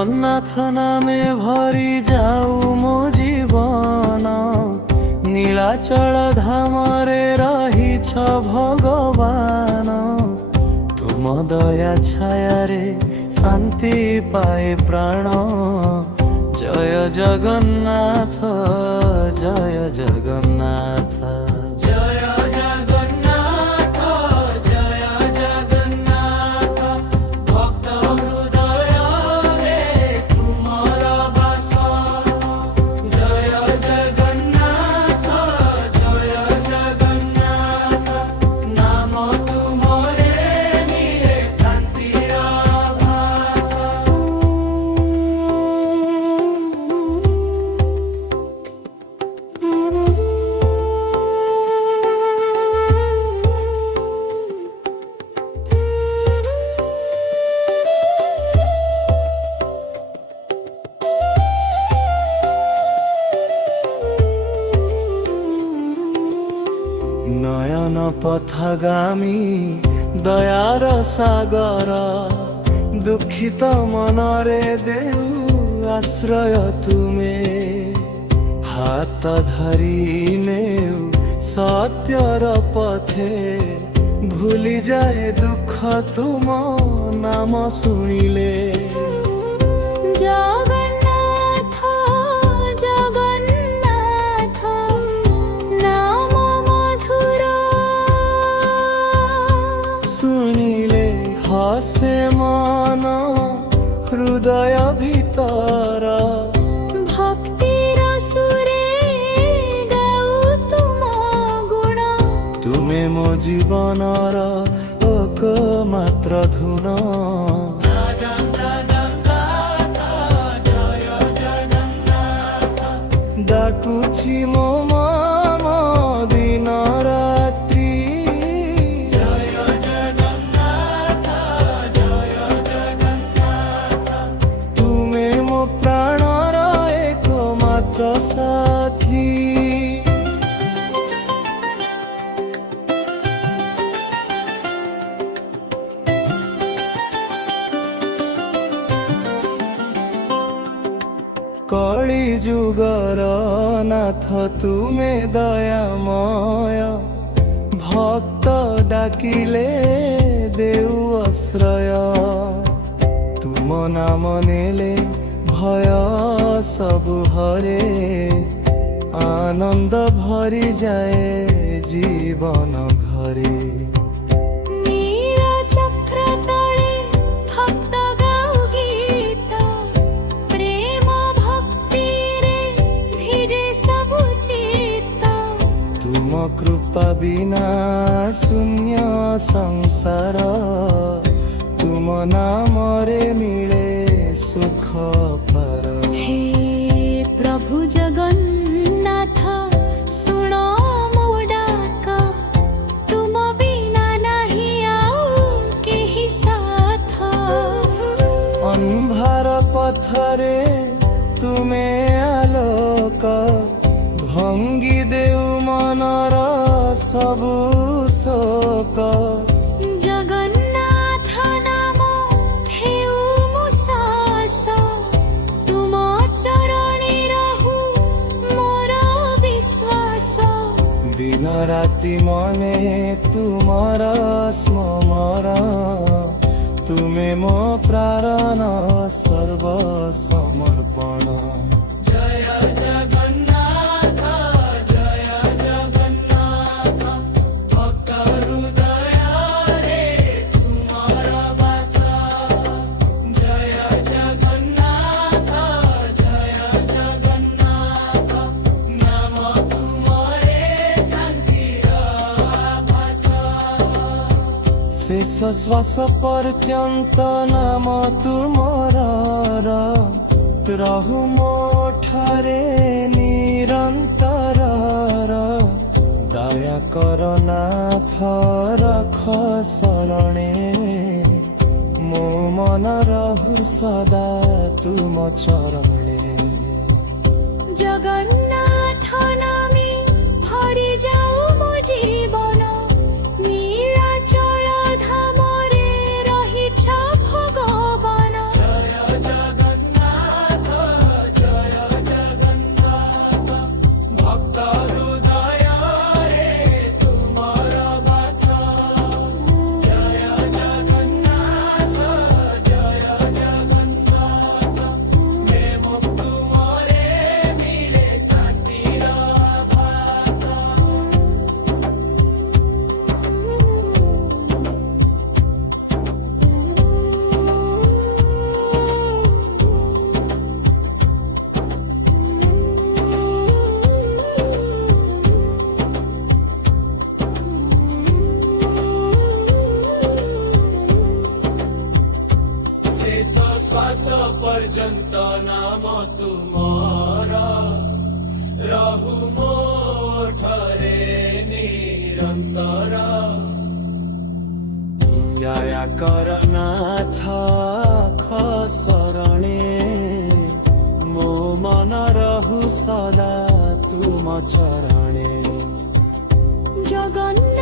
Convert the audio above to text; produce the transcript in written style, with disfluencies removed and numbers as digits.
জগন্নাথ নামে ভরি যাও ମୋ জীবন, নীଳାচଳ ଧାମରେ ରହିଛ ଭଗବାନ। ତୁମ ଦୟା ଛାୟାରେ ଶାନ୍ତି ପାଏ ପ୍ରାଣ। ଜୟ ଜଗନ୍ନାଥ, ଜୟ ଜଗନ୍ନାଥ। নয়ন পথগামী দয়ার সাগর, দুঃখিত মনরে দেউ আশ্রয় তুমে। হাত ধরি নেউ সত্যর পথে, ভুলি যায় দুঃখ তুম নাম শুনিলে। জগন্নাথ জগন্নাথ নাম মধুর, শুনিলে হসে মন হৃদয় ভিতর। ভক্তির সুরে গাউ তুম গুণ, তুমে ମୋ ଜୀବନର একমাত্র ধুন। ডাকুছি ମୋ মন দিন রাত্রি। জয় জগন্নাথ, জয় জগন্নাথ। তুমে ମୋ প্রাণর একমাত্র সাথী। কলি যুগর নাথ তুমে দয়াময়, ভক্ত ডাকিলে দেউ আশ্রয়। তুম নাম নেলে ভয় সবু হরে, আনন্দ ভরি যায় জীবন ঘরে। নীলচক্র তলে ভক্ত গাউ গীত, প্রেম ভক্তিরে ভিড়ে সবু চিত্ত। তুম কৃপা বিনা শূন্য সংসার, তুম নামরে মিলে সুখ পার। হে প্রভু জগন্নাথ শুণ ମୋ ডাক, তুম বিনা নাহি আউ কেহি সাথ। ଅନ୍ଧାର ପଥରେ ତୁମେ ଆଲୋକ, ଭଙ୍ଗି ଦେଉ ମନର ସବୁ ଶୋକ। জগন্নাথ নাম হেউ মো শ্বাস, তুম চরণে রহু মোর বিশ্বাস। দিন রাতি মনে তুমর স্মরণ, তুমে ମୋ ପ୍ରାଣ ସର୍ବ ସମର୍ପଣ। ଜୟ ଜଗନ୍ନାଥ, ଜୟ ଜଗନ୍ନାଥ। ଭକ୍ତ ହୃଦୟରେ ତୁମର ବାସ। ଜୟ ଜଗନ୍ନାଥ, ଜୟ ଜଗନ୍ନାଥ। ନାମ ତୁମରେ ଶାନ୍ତିର ଆଭାସ। শেষ শ্বাস পর্যন্ত নাম তুমর, রহু ମୋ ଠାରେ নিরন্তর। দয়া কর নাথ রখ শরণে, ମୋ মন রহু সদা তুম চরণে। জগন্নাথ নামে ভরি যাও মো জীবন, নীলাচল ধামরে রহিছ ভগবান। জয় জগন্নাথ। পর্যন্ত নাম তুমর রহু মো ঠরে নিরন্তর দয়া কর নাଥ শরণে ମୋ ମନ ରହୁ ସଦା ତୁମ ଚରଣେ জগন্নাଥ